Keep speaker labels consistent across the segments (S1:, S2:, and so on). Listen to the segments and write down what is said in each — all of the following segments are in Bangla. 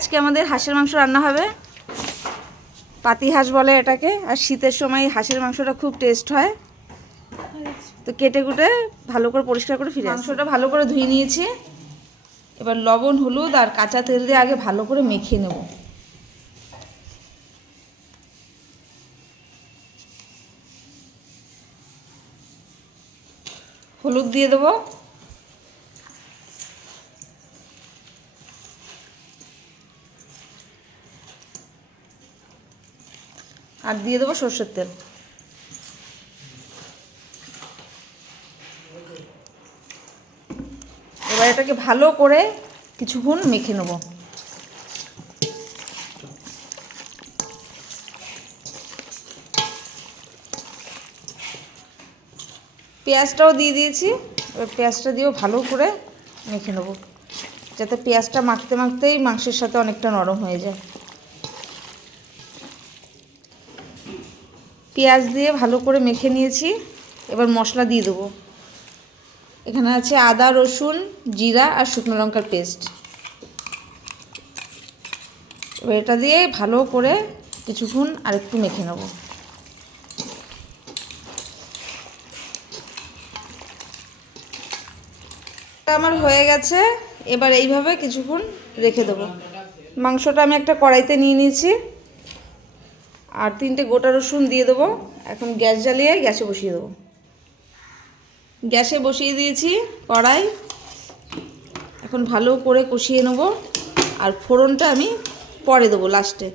S1: আজকে আমাদের হাঁসের মাংস রান্না হবে। পাতি হাঁস বলে এটাকে, আর শীতের সময় হাঁসের মাংসটা খুব টেস্ট হয়। তো কেটে কুটে ভালো করে পরিষ্কার করে ফিরে মাংসটা ভালো করে ধুয়ে নিয়েছি। এবার লবণ, হলুদ আর কাঁচা তেল দিয়ে আগে ভালো করে মেখে নেব। হলুদ দিয়ে দেবো। আর দিয়ে দেবো সর্ষের তেল। এবার এটাকে ভালো করে কিছুক্ষণ মেখে নেব। পেঁয়াজটাও দিয়ে দিয়েছি, এবার পেঁয়াজটা দিয়েও ভালো করে মেখে নেব, যাতে পেঁয়াজটা মাখতে মাখতেই মাংসের সাথে অনেকটা নরম হয়ে যায়। পেঁয়াজ দিয়ে ভালো করে মেখে নিয়েছি। এবার মশলা দিয়ে দেবো। এখানে আছে আদা, রসুন, জিরা আর শুকনো লঙ্কার পেস্ট। এবার এটা দিয়ে ভালো করে কিছুক্ষণ আরেকটু মেখে নেব। আমার হয়ে গেছে। এবার এইভাবে কিছুক্ষণ রেখে দেবো। মাংসটা আমি একটা কড়াইতে নিয়ে নিয়েছি। আর তিনটে গোটা রসুন দিয়ে দেবো। এখন গ্যাস জ্বালিয়ে গ্যাসে বসিয়ে দেবো। গ্যাসে বসিয়ে দিয়েছি কড়াই। এখন ভালো করে কষিয়ে নেব। আর ফোড়নটা আমি পরে দেবো লাস্টে।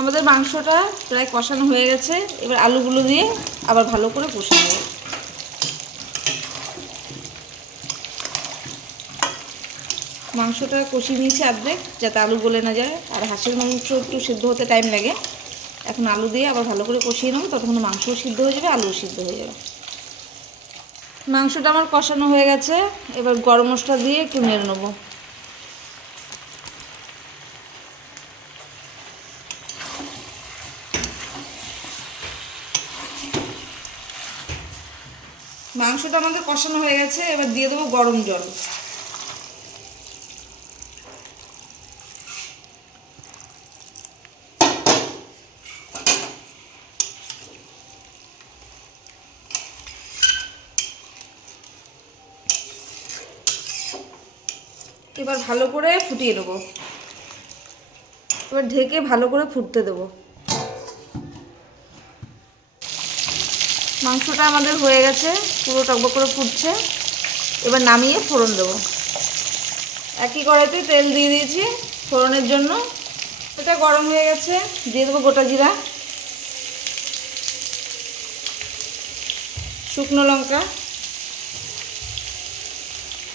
S1: আমাদের মাংসটা প্রায় কষানো হয়ে গেছে। এবার আলুগুলো দিয়ে আবার ভালো করে কষিয়ে নেব। মাংসটা কষিয়ে নিয়েছি অর্ধেক যাতে আলু গলে না যায়। আর হাঁসের মাংস একটু সিদ্ধ হতে টাইম লাগে। এখন আলু দিয়ে আবার ভালো করে কষিয়ে নেব, ততক্ষণ মাংসও সিদ্ধ হয়ে যাবে, আলুও সিদ্ধ হয়ে যাবে। মাংসটা আমার কষানো হয়ে গেছে। এবার গরম মশলা দিয়ে একটু নেড়ে নেব। মাংসটা আমাদের কষানো হয়ে গেছে, এবার দিয়ে দেবো গরম জল। এবার ভালো করে ফুটিয়ে নেব। এবার ঢেকে ভালো করে ফুটতে দেবো। মাংসটা আমাদের হয়ে গেছে, পুরো টকবক করে ফুটছে। এবার নামিয়ে ফোড়ন দেবো। একই কড়াইতে তেল দিয়ে দিয়েছি ফোড়নের জন্য। এটা গরম হয়ে গেছে, দিয়ে দেবো গোটা জিরা। শুকনো লঙ্কা।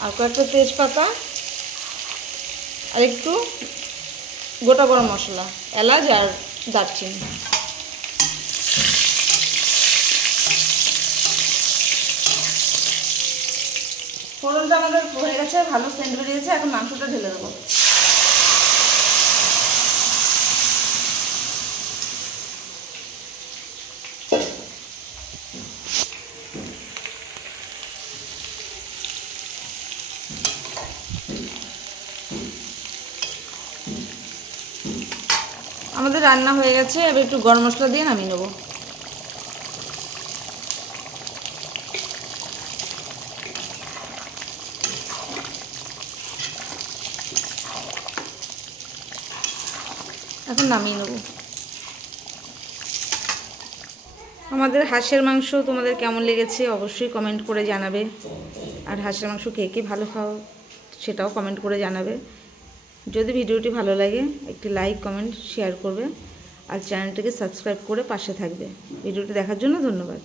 S1: আর কয়েকটা তেজপাতা। আর একটু গোটা গরম মশলা, এলাচ আর দারচিনি। ফোড়নটা আমাদের হয়ে গেছে, ভালো সেন্ট বেরিয়েছে, এখন মাংসটা ঢেলে দেবো। আমাদের রান্না হয়ে গেছে, এবার একটু গরম মশলা দিয়ে নামিয়ে নেব। এখন নামিয়ে নেব। আমাদের হাঁসের মাংস তোমাদের কেমন লেগেছে অবশ্যই কমেন্ট করে জানাবে। আর হাঁসের মাংস কে কে ভালো খাও সেটাও কমেন্ট করে জানাবে। যদি ভিডিওটি ভালো লাগে, একটি লাইক কমেন্ট শেয়ার করবে আর চ্যানেলটিকে সাবস্ক্রাইব করে পাশে থাকবে। ভিডিওটি দেখার জন্য ধন্যবাদ।